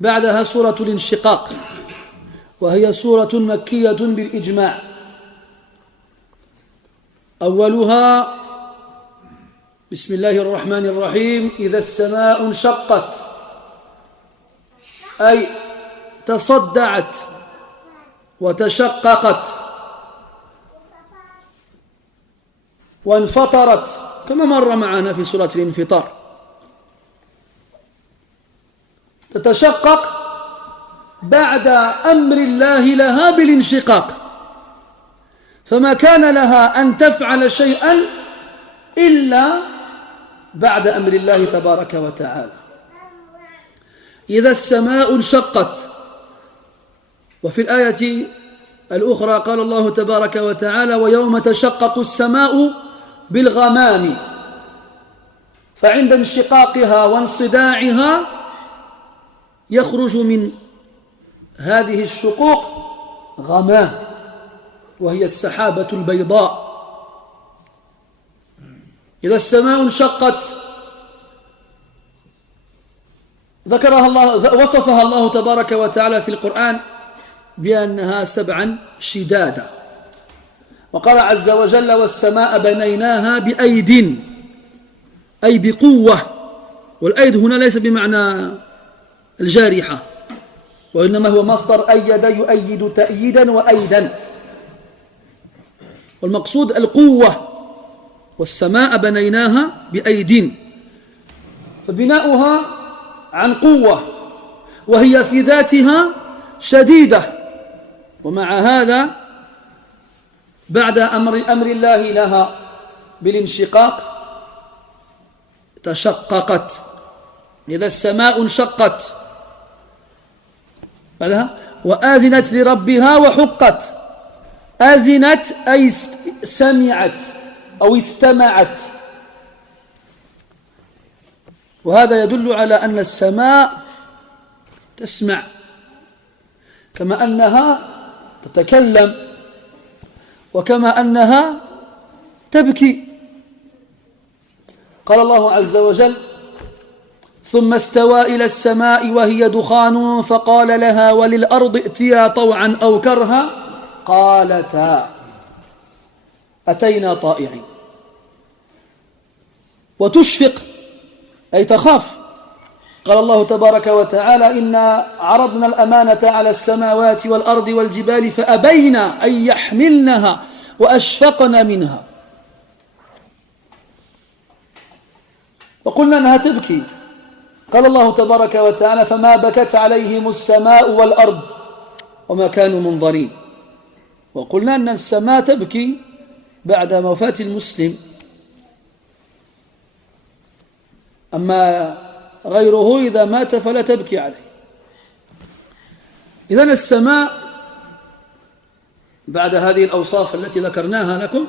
بعدها سورة الانشقاق، وهي سورة مكية بالإجماع. أولها بسم الله الرحمن الرحيم: إذا السماء انشقت، أي تصدعت وتشققت وانفطرت، كما مر معنا في سورة الانفطار. تتشقق بعد أمر الله لها بالانشقاق، فما كان لها أن تفعل شيئا إلا بعد أمر الله تبارك وتعالى. إذا السماء انشقت. وفي الآية الأخرى قال الله تبارك وتعالى: ويوم تشقق السماء بالغمام. فعند انشقاقها وانصداعها يخرج من هذه الشقوق غمام، وهي السحابة البيضاء. إذا السماء انشقت وصفها الله تبارك وتعالى في القرآن بأنها سبعا شدادا، وقال عز وجل: والسماء بنيناها بأيد، أي بقوة. والأيد هنا ليس بمعنى الجارحة، وإنما هو مصدر أيد يؤيد تأييدا وأيدا، والمقصود القوة. والسماء بنيناها بأيد، فبناؤها عن قوة، وهي في ذاتها شديدة. ومع هذا بعد أمر الله لها بالانشقاق تشققت. إذا السماء انشقت، بعدها وآذنت لربها وحقت. آذنت أي سمعت أو استمعت، وهذا يدل على أن السماء تسمع، كما أنها تتكلم، وكما أنها تبكي. قال الله عز وجل: ثم استوى إلى السماء وهي دخان فقال لها وللأرض ائتيا طوعا أو كرها قالتا أتينا طائعين. وتشفق أي تخاف. قال الله تبارك وتعالى: إنا عرضنا الأمانة على السماوات والأرض والجبال فأبين أن يحملنها وأشفقن منها. وقلنا أنها تبكي. قال الله تبارك وتعالى: فما بكت عليهم السماء والأرض وما كانوا منظرين. وقلنا أن السماء تبكي بعد وفاة المسلم، أما غيره إذا مات فلا تبكي عليه. إذن السماء بعد هذه الأوصاف التي ذكرناها لكم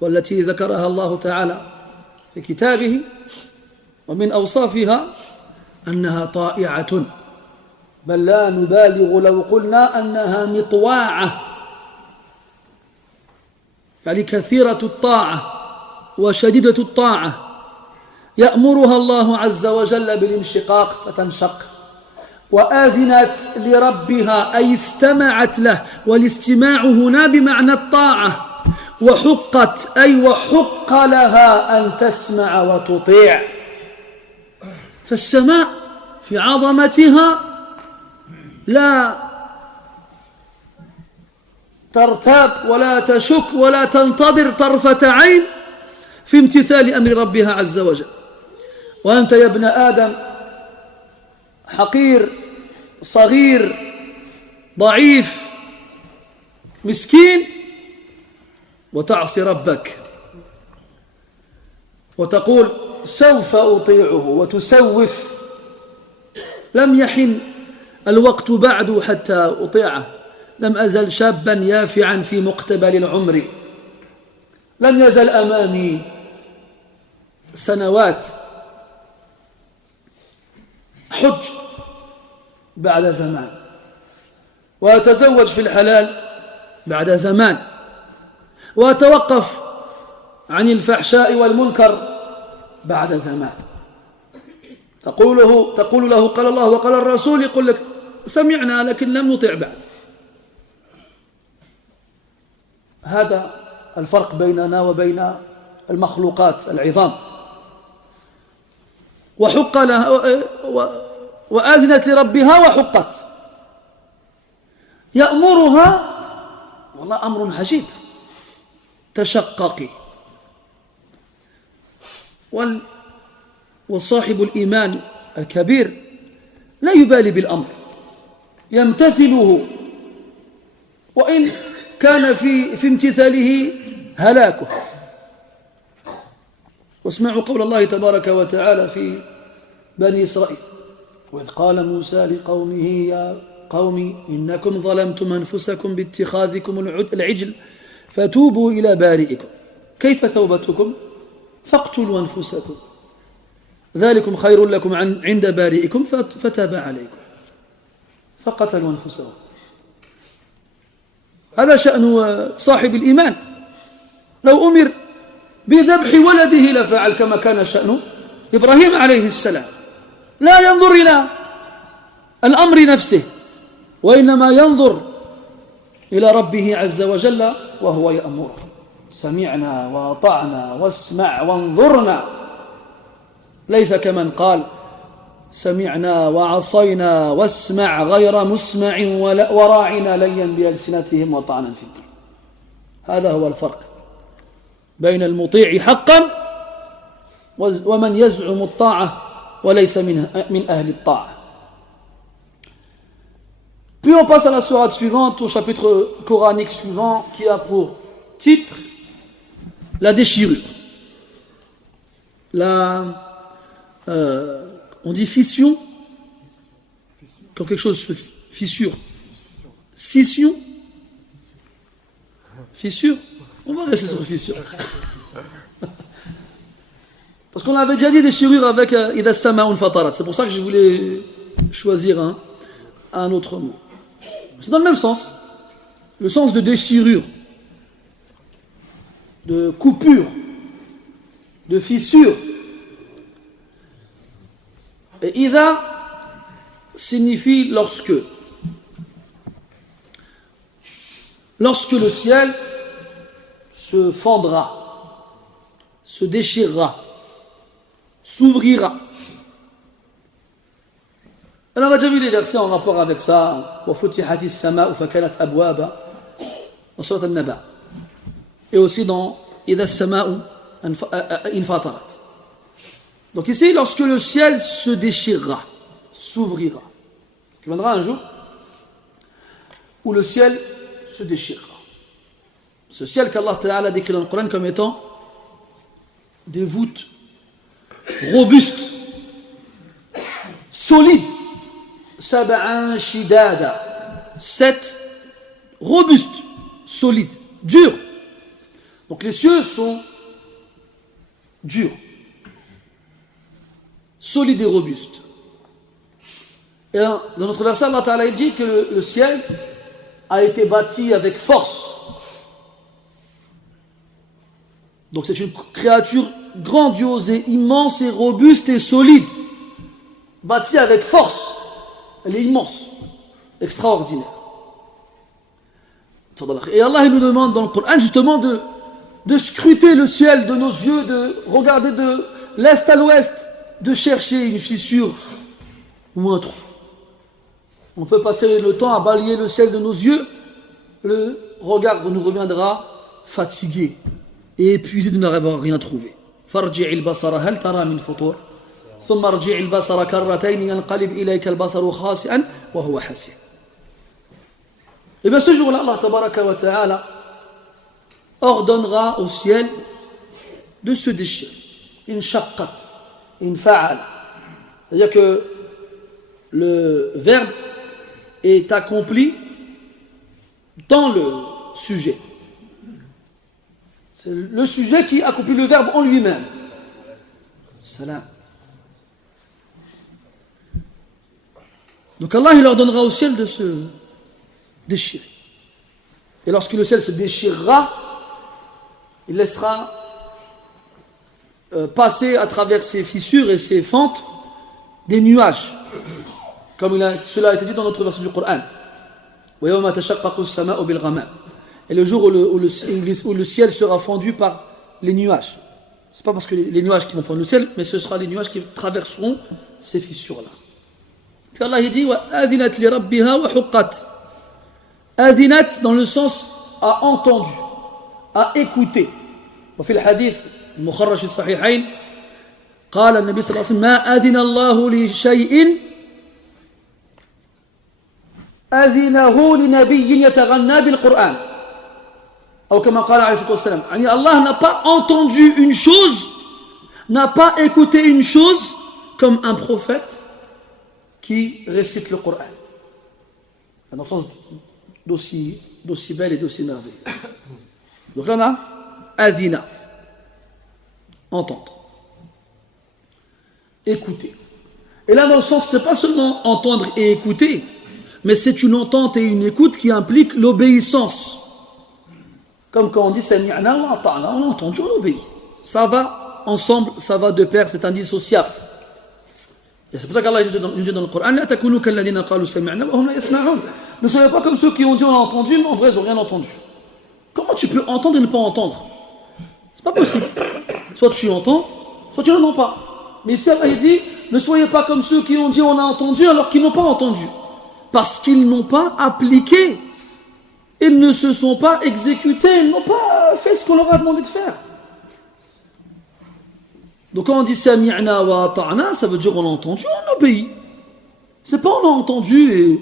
والتي ذكرها الله تعالى في كتابه، ومن أوصافها أنها طائعة، بل لا نبالغ لو قلنا أنها مطواعة، يعني كثيرة الطاعة وشديدة الطاعة. يأمرها الله عز وجل بالانشقاق فتنشق، وآذنت لربها أي استمعت له، والاستماع هنا بمعنى الطاعة. وحقت أي وحق لها أن تسمع وتطيع. فالسماء في عظمتها لا ترتاب ولا تشك ولا تنتظر طرفة عين في امتثال أمر ربها عز وجل. وأنت يا ابن آدم حقير صغير ضعيف مسكين، وتعصي ربك وتقول سوف أطيعه وتسوف. لم يحن الوقت بعد حتى أطيعه، لم أزل شابا يافعا في مقتبل العمر، لم يزل أمامي سنوات. حج بعد زمان، وأتزوج في الحلال بعد زمان، وأتوقف عن الفحشاء والمنكر بعد زمان. تقول له قال الله وقال الرسول يقول لك سمعنا لكن لم نطع بعد. هذا الفرق بيننا وبين المخلوقات العظام. وحق لها وآذنت لربها وحقت. يأمرها والله أمر عجيب تشققي. وصاحب الإيمان الكبير لا يبالي بالأمر يمتثله وإن كان في امتثاله هلاكه. واسمعوا قول الله تبارك وتعالى في بني إسرائيل وإذ قال موسى لقومه يا قوم إنكم ظلمتم أنفسكم باتخاذكم العجل فتوبوا إلى بارئكم. كيف توبتكم؟ فاقتلوا أنفسكم ذلكم خير لكم عند بارئكم فتاب عليكم فقتلوا أنفسهم. هذا شأن صاحب الإيمان. لو أمر بذبح ولده لفعل كما كان شأن إبراهيم عليه السلام. لا ينظر إلى الأمر نفسه وإنما ينظر إلى ربه عز وجل وهو يأمره. سمعنا وأطعنا واسمع وانظرنا. ليس كمن قال سمعنا وعصينا واسمع غير مسمع وراعنا ليا بألسنتهم وطعنا في الدين. هذا هو الفرق بين المطيع حقا ومن يزعم الطاعة وليس من أهل الطاعة. Puis on passe à la sourate suivante, au chapitre coranique suivant, qui a pour titre la déchirure. On dit fission quand quelque chose se fissure. Scission. Fissure. On va rester sur fissure. Parce qu'on avait déjà dit déchirure avec Idha Sama'un Fatarat. C'est pour ça que je voulais choisir un autre mot. C'est dans le même sens. Le sens de déchirure, de coupure, de fissure. Et Idha signifie lorsque. Lorsque le ciel se fendra, se déchirera, s'ouvrira. Alors on a déjà vu les versets en rapport avec ça. وَفُتِحَتِ السَّمَاءُ فَكَانَتْ أَبْوَابًا dans Surat An-Naba. Et aussi dans إِذَا السَّمَاءُ انْفَطَرَتْ. Donc ici, lorsque le ciel se déchirera, s'ouvrira. Il viendra un jour où le ciel se déchirera. Ce ciel qu'Allah Ta'ala décrit dans le Coran comme étant des voûtes robustes, solides. Sab'an shidada. 7 robustes, solides, durs. Donc les cieux sont durs, solides et robustes. Et dans notre verset, Allah Ta'ala dit que le ciel a été bâti avec force. Donc c'est une créature grandiose et immense et robuste et solide, bâtie avec force. Elle est immense, extraordinaire. Et Allah il nous demande dans le Coran justement de scruter le ciel de nos yeux, de regarder de l'est à l'ouest, de chercher une fissure ou un trou. On peut passer le temps à balayer le ciel de nos yeux, le regard nous reviendra fatigué et épuisé de n'avoir rien trouvé. فارجع البصر هل ترى من فطور ثم ارجع البصر كرتين ينقلب إليك البصر خاسئا وهو حسير. Et bien ce jour-là, Allah tabaraka wa ta'ala ordonnera au ciel de se déchirer. In shaqqat, in fa'al. C'est-à-dire que le verbe est accompli dans le sujet. C'est le sujet qui accomplit le verbe en lui-même. Salam. Donc Allah il ordonnera au ciel de se déchirer. Et lorsque le ciel se déchirera, il laissera passer à travers ses fissures et ses fentes des nuages, comme cela a été dit dans notre version du Coran. Et le jour où le ciel sera fendu par les nuages. Ce n'est pas parce que les nuages qui vont fendre le ciel, mais ce sera les nuages qui traverseront ces fissures-là. Puis Allah il dit وَأَذِنَتْ لِرَبِّهَا وَحُقَّتْ. Adhinat dans le sens a entendu, a écouté. وفي الحديث المخرج في الصحيحين قال النبي صلى الله عليه وسلم ما أذن الله لشيء أذنه لنبي يتغنى بالقرآن أو كما قال عليه الصلاة والسلام. يعني Allah n'a pas entendu une chose, n'a pas écouté une chose comme un prophète qui récite le Coran. Dans le sens d'aussi belle et d'aussi merveilleux. Donc là on a adhina, entendre, écouter. Et là dans le sens, c'est pas seulement entendre et écouter, mais c'est une entente et une écoute qui implique l'obéissance. Comme quand on dit sami'na wa ata'na, on a entendu, on obéit. Ça va ensemble, ça va de pair, c'est indissociable. Et c'est pour ça qu'Allah dit dans le Coran la takunu kalladhina qalu sami'na wa hum la yasma'un. Ne soyez pas comme ceux qui ont dit on a entendu, mais en vrai ils n'ont rien entendu. Comment tu peux entendre et ne pas entendre? C'est pas possible. Soit tu entends, soit tu n'entends pas. Mais ici Allah dit ne soyez pas comme ceux qui ont dit on a entendu alors qu'ils n'ont pas entendu. Parce qu'ils n'ont pas appliqué. Ils ne se sont pas exécutés, ils n'ont pas fait ce qu'on leur a demandé de faire. Donc quand on dit sami'na wa ata'na, ça veut dire on a entendu, on obéit. C'est pas on a entendu et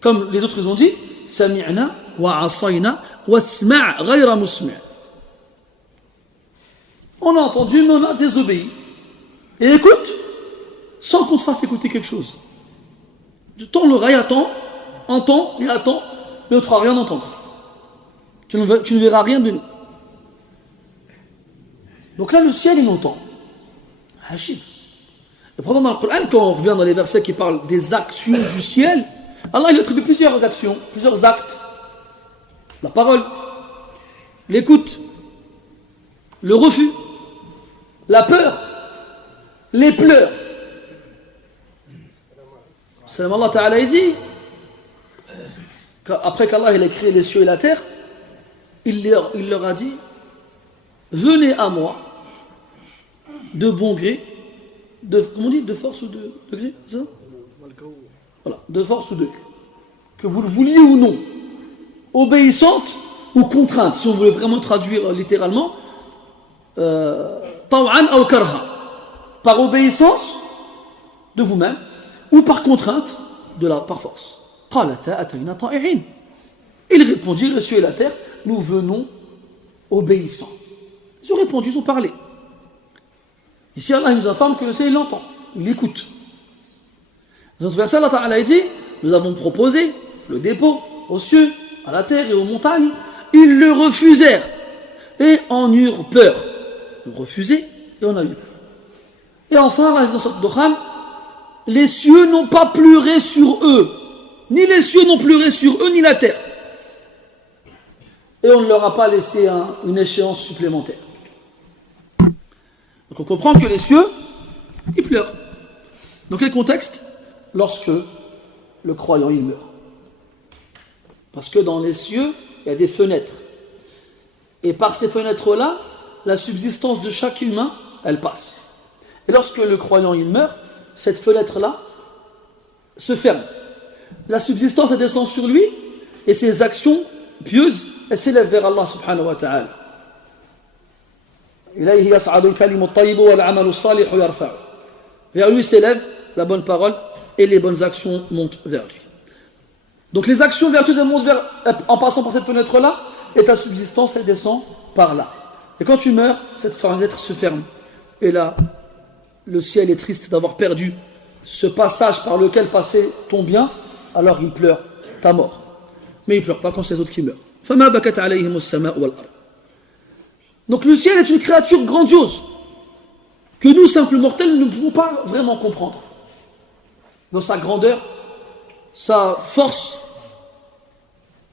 comme les autres ils ont dit sami'na wa asayna wasma' ghayra musma'. On a entendu mais on a désobéi. Et écoute, sans qu'on te fasse écouter quelque chose. Tu tends l'oreille, entends et attends, mais on ne te fera rien entendre. Tu ne verras rien de nous. Donc là, le ciel, il entend. Hachib. Et pourtant, dans le Coran, quand on revient dans les versets qui parlent des actions du ciel, Allah, il attribue plusieurs actions, plusieurs actes. La parole, l'écoute, le refus, la peur, les pleurs. Salam Allah Ta'ala, il dit, après qu'Allah il a créé les cieux et la terre, il leur a dit venez à moi de bon gré, comment on dit, de force ou de gré, c'est ça? Voilà, de force ou de gré, que vous le vouliez ou non, obéissante ou contrainte, si on voulait vraiment traduire littéralement, taw'an ou karha, par obéissance de vous-même ou par contrainte par force. Il répondit, le ciel et la terre, nous venons obéissants. Ils ont répondu, ils ont parlé. Ici, Allah nous informe que le ciel, il l'entend, il l'écoute. Dans notre verset, Allah Ta'ala dit, nous avons proposé le dépôt aux cieux, à la terre et aux montagnes. Ils le refusèrent et en eurent peur. Ils ont refusé et on a eu peur. Et enfin, Allah dit dans cette Dukhan, les cieux n'ont pas pleuré sur eux, ni les cieux n'ont pleuré sur eux, ni la terre. Et on ne leur a pas laissé une échéance supplémentaire. Donc on comprend que les cieux, ils pleurent. Dans quel contexte? Lorsque le croyant, il meurt. Parce que dans les cieux, il y a des fenêtres. Et par ces fenêtres-là, la subsistance de chaque humain, elle passe. Et lorsque le croyant, il meurt, cette fenêtre-là se ferme. La subsistance, elle descend sur lui, et ses actions pieuses, elles s'élèvent vers Allah subhanahu wa ta'ala. Vers lui s'élève la bonne parole, et les bonnes actions montent vers lui. Donc les actions vertueuses, elles montent en passant par cette fenêtre-là, et ta subsistance, elle descend par là. Et quand tu meurs, cette fenêtre se ferme. Et là, le ciel est triste d'avoir perdu ce passage par lequel passait ton bien, alors il pleure ta mort. Mais il ne pleure pas quand c'est les autres qui meurent. Donc le ciel est une créature grandiose que nous, simples mortels, ne pouvons pas vraiment comprendre. Dans sa grandeur, sa force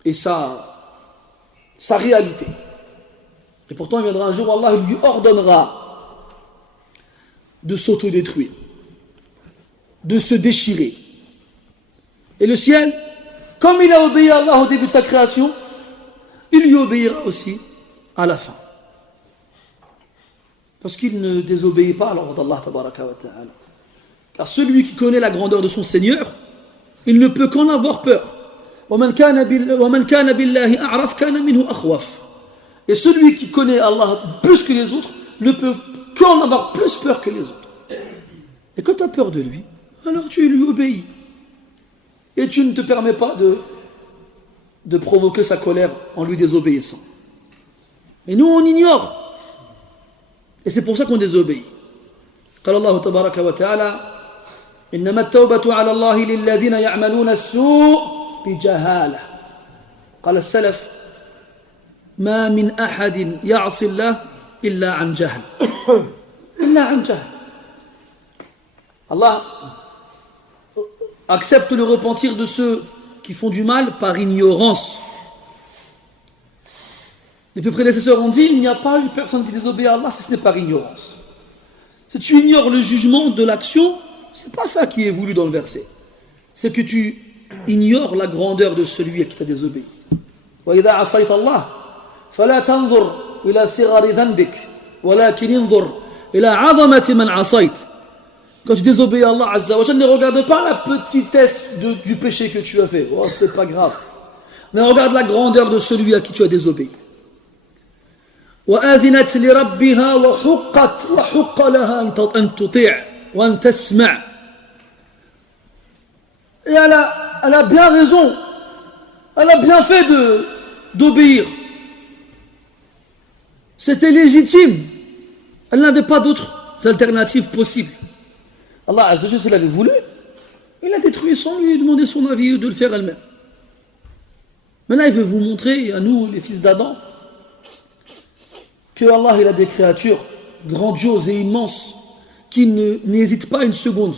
et sa réalité. Et pourtant, il viendra un jour où Allah lui ordonnera de s'autodétruire. de se déchirer. Et le ciel, comme il a obéi à Allah au début de sa création, il lui obéira aussi à la fin. Parce qu'il ne désobéit pas à l'ordre d'Allah tabaraka wa ta'ala. Car celui qui connaît la grandeur de son Seigneur, il ne peut qu'en avoir peur. وَمَنْ كَانَ بِاللَّهِ أَعْرَفْ كَانَ مِنْهُ أَخْوَفْ. Et celui qui connaît Allah plus que les autres ne peut qu'en avoir plus peur que les autres. Et quand tu as peur de lui, alors tu lui obéis. Et tu ne te permets pas de provoquer sa colère en lui désobéissant. Et nous, on ignore. Et c'est pour ça qu'on désobéit. قال الله تبارك وتعالى إنما التوبة على الله للذين يعملون السوء بجهالة. قال السلف ما من أحد يعصي الله إلا عن جهل. إلا عن جهل. Allah accepte le repentir de ceux qui font du mal par ignorance. Les plus prédécesseurs ont dit, il n'y a pas une personne qui désobéit à Allah si ce n'est par ignorance. Si tu ignores le jugement de l'action, c'est pas ça qui est voulu dans le verset. C'est que tu ignores la grandeur de celui à qui t'a désobéi. وَإِذَا عَصَيْتَ اللَّهَ فَلَا تَنْظُرْ إِلَى صِغَرِ ذَنْبِكَ وَلَكِنْ انظُرْ إِلَى عَظَمَةِ مَنْ عَصَيْتَ. Quand tu désobéis à Allah Azza wa Jalla, ne regarde pas la petitesse du péché que tu as fait. Oh, c'est pas grave. Mais regarde la grandeur de celui à qui tu as désobéi. وَآذِنَتْ لِرَبِّهَا وَحُقَّ لَهَا أَن تُطِيعَ وَأَن تَسْمَعَ. Et elle a bien raison. Elle a bien fait d'obéir. C'était légitime. Elle n'avait pas d'autres alternatives possibles. Allah Azza wa Jalla, s'il avait voulu, il a détruit sans lui demander son avis ou de le faire elle-même. Mais là, il veut vous montrer, à nous, les fils d'Adam, que Allah, il a des créatures grandioses et immenses qui n'hésitent pas une seconde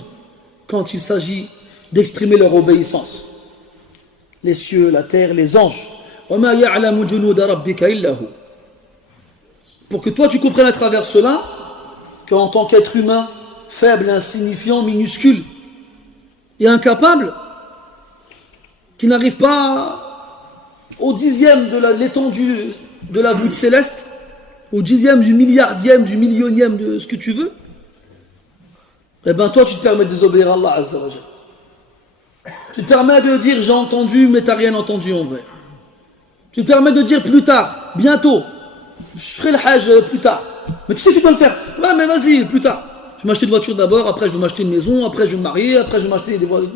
quand il s'agit d'exprimer leur obéissance. Les cieux, la terre, les anges. وَمَا يَعْلَمُ جُنُودَ رَبِّكَ إِلَّا هُ. Pour que toi, tu comprennes à travers cela qu'en tant qu'être humain, faible, insignifiant, minuscule et incapable, qui n'arrive pas au dixième de l'étendue de la voûte céleste, au dixième du milliardième, du millionième de ce que tu veux, eh bien toi tu te permets de désobéir à Allah Azza wa Jalla. Tu te permets de dire j'ai entendu mais t'as rien entendu en vrai. Tu te permets de dire plus tard, bientôt, je ferai le hajj plus tard. Mais tu sais que tu peux le faire. Ouais mais vas-y, plus tard. Je vais m'acheter une voiture d'abord, après je vais m'acheter une maison, après je vais me marier, après je vais m'acheter des voitures.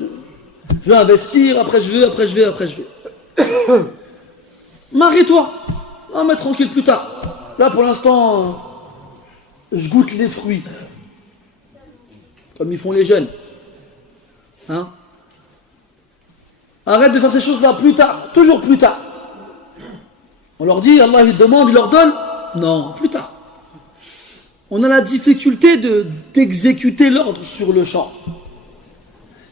Je vais investir, après je vais. Marie-toi. Ah mais tranquille, plus tard. Là pour l'instant, je goûte les fruits. Comme ils font les jeunes. Hein? Arrête de faire ces choses-là plus tard, toujours plus tard. On leur dit, Allah il demande, il leur donne. Non, plus tard. On a la difficulté d'exécuter l'ordre sur le champ.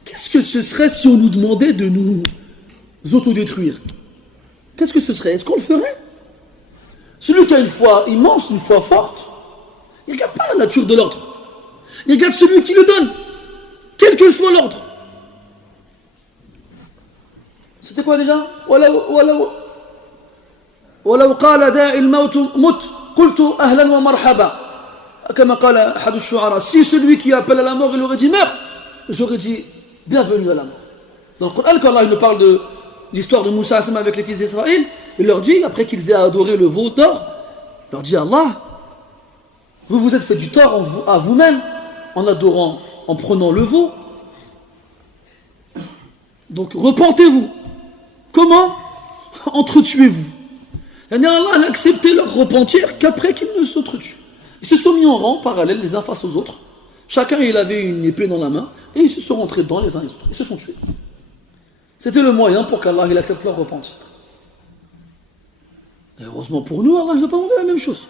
Qu'est-ce que ce serait si on nous demandait de nous autodétruire? Qu'est-ce que ce serait? Est-ce qu'on le ferait? Celui qui a une foi immense, une foi forte, il ne regarde pas la nature de l'ordre. Il regarde celui qui le donne, quel que soit l'ordre. C'était quoi déjà? ولو قال داعي الموت مت قلت أهلا ومرحبا. كما قال أحد الشعراء. Si celui qui appelle à la mort, il aurait dit meurs, j'aurais dit bienvenue à la mort. Dans le Coran, quand Allah il nous parle de l'histoire de Moussa avec les fils d'Israël, il leur dit, après qu'ils aient adoré le veau d'or, il leur dit Allah, vous vous êtes fait du tort à vous-même en adorant, en prenant le veau. Donc repentez-vous. Comment? Entretuez-vous. Allah n'a accepté leur repentir qu'après qu'ils ne s'entretuent. Ils se sont mis en rang parallèle les uns face aux autres. Chacun il avait une épée dans la main et ils se sont rentrés dedans les uns les autres. Ils se sont tués. C'était le moyen pour qu'Allah il accepte leur repentir. Et heureusement pour nous, Allah ne nous a pas demandé la même chose.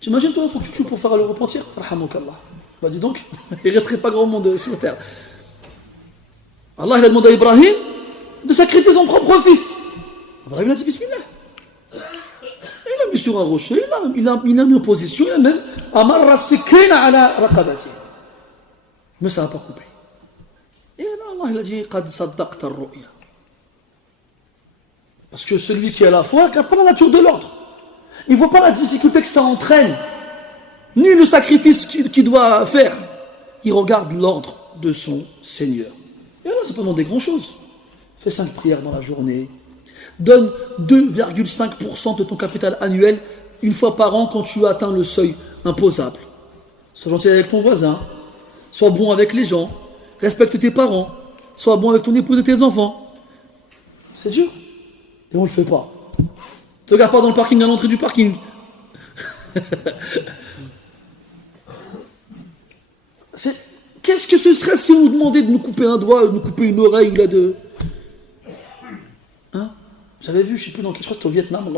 T'imagines toi, il faut que tu tues pour faire le repentir. Rahamukallah. Bah dis donc, il ne resterait pas grand monde sur terre. Allah il a demandé à Ibrahim de sacrifier son propre fils. Ibrahim a dit Bismillah. Il a mis sur un rocher, il a mis en position, il a même amarra sikina ala raqabati. Mais ça n'a pas coupé. Allah il a dit قد صدقت الرؤيا. Parce que celui qui a la foi regarde pas la nature de l'ordre. Il ne voit pas la difficulté que ça entraîne, ni le sacrifice qu'il doit faire. Il regarde l'ordre de son Seigneur. Et Allah, c'est pas demander grand chose. Fais 5 prières dans la journée. Donne 2,5% de ton capital annuel une fois par an quand tu atteins le seuil imposable. Sois gentil avec ton voisin. Sois bon avec les gens. Respecte tes parents. Sois bon avec ton épouse et tes enfants. C'est dur. Et on ne le fait pas. Ne te regarde pas dans le parking à l'entrée du parking. Qu'est-ce que ce serait si on nous demandait de nous couper un doigt, de nous couper une oreille, là de... Hein? J'avais vu, je ne sais plus dans quel chose, c'était au Vietnam,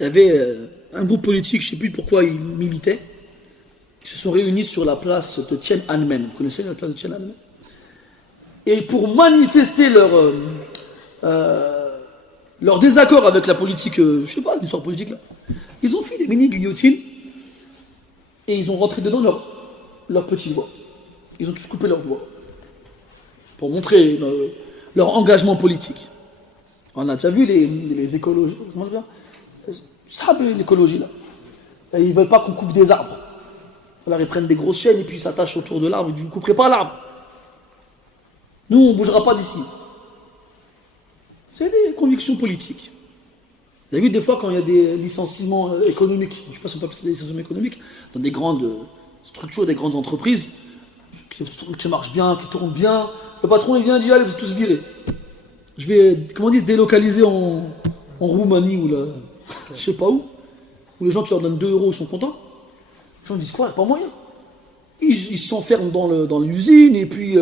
il y avait un groupe politique, je ne sais plus pourquoi ils militaient, ils se sont réunis sur la place de Tiananmen. Vous connaissez la place de Tiananmen? Et pour manifester leur désaccord avec la politique, je ne sais pas, l'histoire politique là, ils ont fait des mini-guillotines et ils ont rentré dedans leurs petits doigts. Ils ont tous coupé leurs doigts pour montrer leur engagement politique. On a déjà vu les écologistes, comment ça s'appelle l'écologie là. Et ils ne veulent pas qu'on coupe des arbres. Alors ils prennent des grosses chaînes et puis ils s'attachent autour de l'arbre. Ils disent, vous ne couperez pas l'arbre. Nous, on ne bougera pas d'ici. C'est des convictions politiques. Vous avez vu des fois quand il y a des licenciements économiques, je ne sais pas si on peut appeler ça des licenciements économiques, dans des grandes structures, des grandes entreprises, qui marchent bien, qui tournent bien, le patron il vient et dit, allez, vous êtes tous virés. Je vais, comment on dit, se délocaliser en Roumanie ou là, je ne sais pas où les gens, tu leur donnes 2 euros, ils sont contents. Les gens disent quoi, il n'y a pas moyen. Ils s'enferment dans l'usine et puis,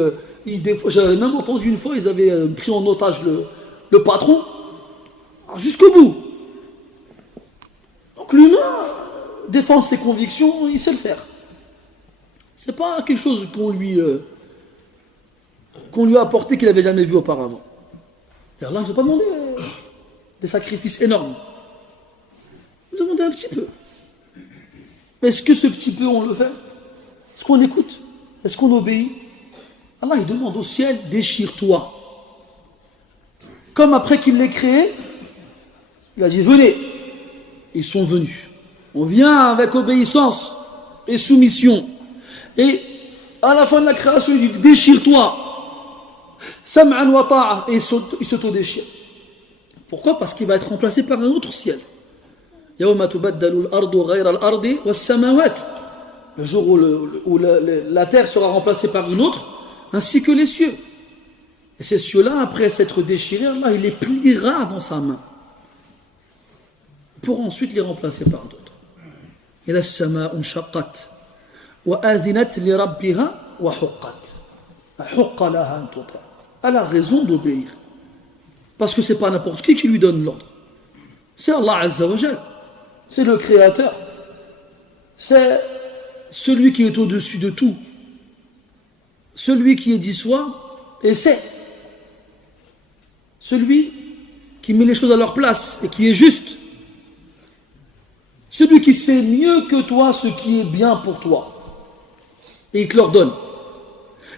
j'avais même entendu une fois, ils avaient pris en otage le patron, jusqu'au bout. Donc l'humain, défendre ses convictions, il sait le faire. C'est pas quelque chose qu'on lui a apporté qu'il n'avait jamais vu auparavant. Et Allah ne nous a pas demandé des sacrifices énormes. Il nous a demandé un petit peu. Est-ce que ce petit peu, on le fait? Est-ce qu'on écoute? Est-ce qu'on obéit? Allah, il demande au ciel, déchire-toi. Comme après qu'il l'ait créé, il a dit, venez. Ils sont venus. On vient avec obéissance et soumission. Et à la fin de la création, il dit, déchire-toi. Sam'an wa ta'a. Et il s'auto-déchire. Pourquoi? Parce qu'il va être remplacé par un autre ciel. Yawma tubaddalu al-ardu ghayra al-ardi was-samawat. Le jour où la terre sera remplacée par une autre, ainsi que les cieux. Et ces cieux-là, après s'être déchirés, Allah, il les pliera dans sa main. Pour ensuite les remplacer par d'autres. إِذَا السَّمَاءُ انشَقَّتْ وَآذِنَتْ لِرَبِّهَا وَحُقَّتْ أَحُقَّ لَهَا أَن تُطَاعَ. Elle a raison d'obéir. Parce que ce n'est pas n'importe qui lui donne l'ordre. C'est Allah Azza wa Jal. C'est le Créateur. C'est celui qui est au-dessus de tout. Celui qui est dit soit et c'est. Celui qui met les choses à leur place et qui est juste. Celui qui sait mieux que toi ce qui est bien pour toi. Et il te l'ordonne.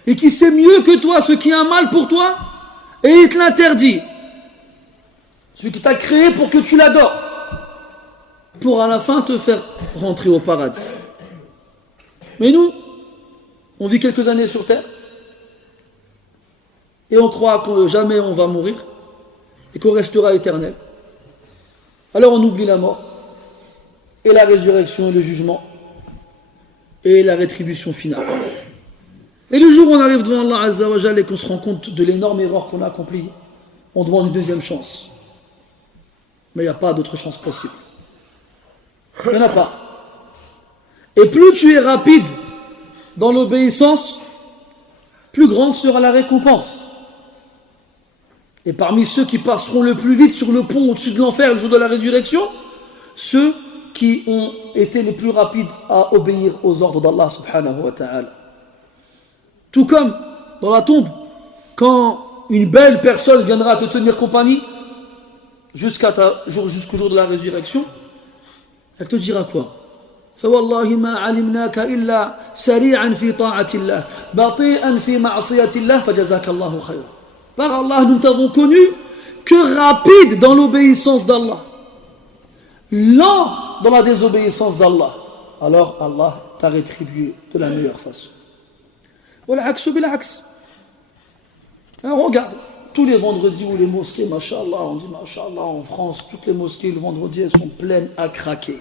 Et qui sait mieux que toi ce qui est un mal pour toi. Et il te l'interdit. Celui qui t'a créé pour que tu l'adores. Pour à la fin te faire rentrer au paradis. Mais nous, on vit quelques années sur terre. Et on croit que jamais on va mourir. Et qu'on restera éternel. Alors on oublie la mort. Et la résurrection et le jugement. Et la rétribution finale. Et le jour où on arrive devant Allah Azza wa Jal et qu'on se rend compte de l'énorme erreur qu'on a accomplie, on demande une deuxième chance. Mais il n'y a pas d'autre chance possible. Il n'y en a pas. Et plus tu es rapide dans l'obéissance, plus grande sera la récompense. Et parmi ceux qui passeront le plus vite sur le pont au-dessus de l'enfer le jour de la résurrection, ceux qui ont été les plus rapides à obéir aux ordres d'Allah subhanahu wa ta'ala. Tout comme dans la tombe, quand une belle personne viendra te tenir compagnie jusqu'au jour de la résurrection, elle te dira quoi? فوالله ما علمناك إلا سريعا في طاعة الله بطيئا في معصية الله فجزاك الله خيرا. Par Allah, nous ne t'avons connu que rapide dans l'obéissance d'Allah, lent dans la désobéissance d'Allah. Alors Allah t'a rétribué de la meilleure façon. والعكس بالعكس. Alors regarde, tous les vendredis où les mosquées, mashallah, on dit mashallah en France, toutes les mosquées le vendredi elles sont pleines à craquer.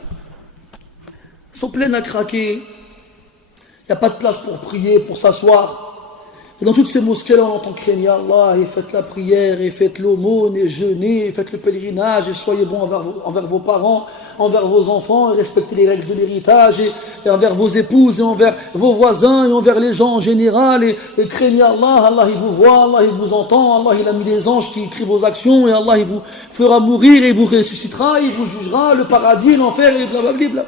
Elles sont pleines à craquer. Il n'y a pas de place pour prier, pour s'asseoir. Et dans toutes ces mosquées-là, on entend crier Allah, et faites la prière, et faites l'aumône, et jeûnez, et faites le pèlerinage, et soyez bons envers vos parents, envers vos enfants, et respectez les règles de l'héritage, et envers vos épouses, et envers vos voisins, et envers les gens en général, et craignez Allah, Allah il vous voit, Allah il vous entend, Allah il a mis des anges qui écrivent vos actions, et Allah il vous fera mourir, et il vous ressuscitera, et il vous jugera, le paradis, l'enfer, et blablabla.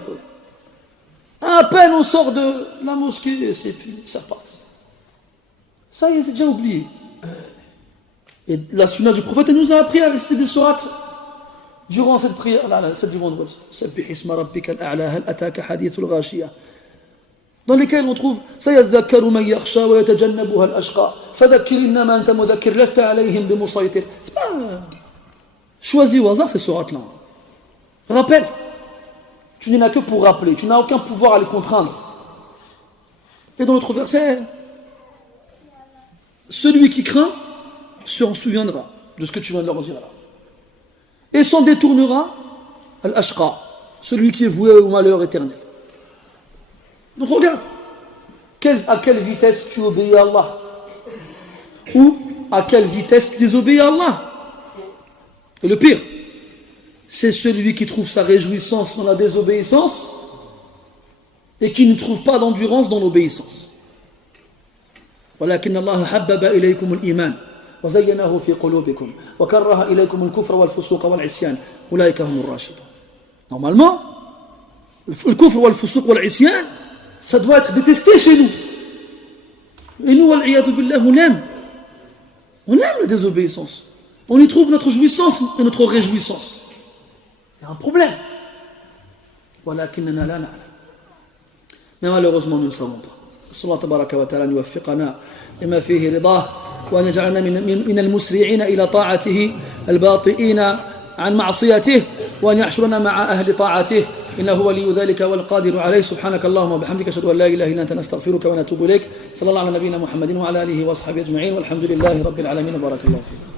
À peine on sort de la mosquée, c'est fini, ça passe. Ça y est, c'est déjà oublié. Et la sunna du prophète, elle nous a appris à réciter des sourates durant cette prière, celle du vendredi. Dans lesquelles on trouve سيذكر من يخشى ويتجنبها الأشقى فذكر إنما أنت مذكر لست عليهم بمسيطر. C'est pas choisi au hasard ces sourates-là. Rappel. Tu n'es là que pour rappeler, tu n'as aucun pouvoir à les contraindre. Et dans l'autre verset, celui qui craint s'en souviendra de ce que tu viens de leur dire là. Et s'en détournera al-ashqa, celui qui est voué au malheur éternel. Donc regarde, à quelle vitesse tu obéis à Allah, ou à quelle vitesse tu désobéis à Allah. Et le pire, c'est celui qui trouve sa réjouissance dans la désobéissance et qui ne trouve pas d'endurance dans l'obéissance. ولكن الله حبب إليكم الإيمان وزينه في قلوبكم وكره إليكم الكفر والفسوق والعصيان أولئك هم الراشدون. Normalement, le kufr والفسوق والعصيان, ça doit être détesté chez nous. Et nous, والعياذ بالله, on aime la désobéissance. On y trouve notre jouissance et notre réjouissance. Il y a un problème. ولكننا لا نعلم. Mais malheureusement, nous ne savons pas. نسأل الله تبارك وتعالى أن يوفقنا لما فيه رضاه وأن يجعلنا من المسرعين إلى طاعته الباطئين عن معصيته وأن يحشرنا مع أهل طاعته إنه ولي ذلك والقادر عليه. سبحانك اللهم وبحمدك أشهد أن لا إله إلا أنت نستغفرك ونتوب إليك. صلى الله على نبينا محمد وعلى آله وأصحابه أجمعين والحمد لله رب العالمين. بارك الله فيك.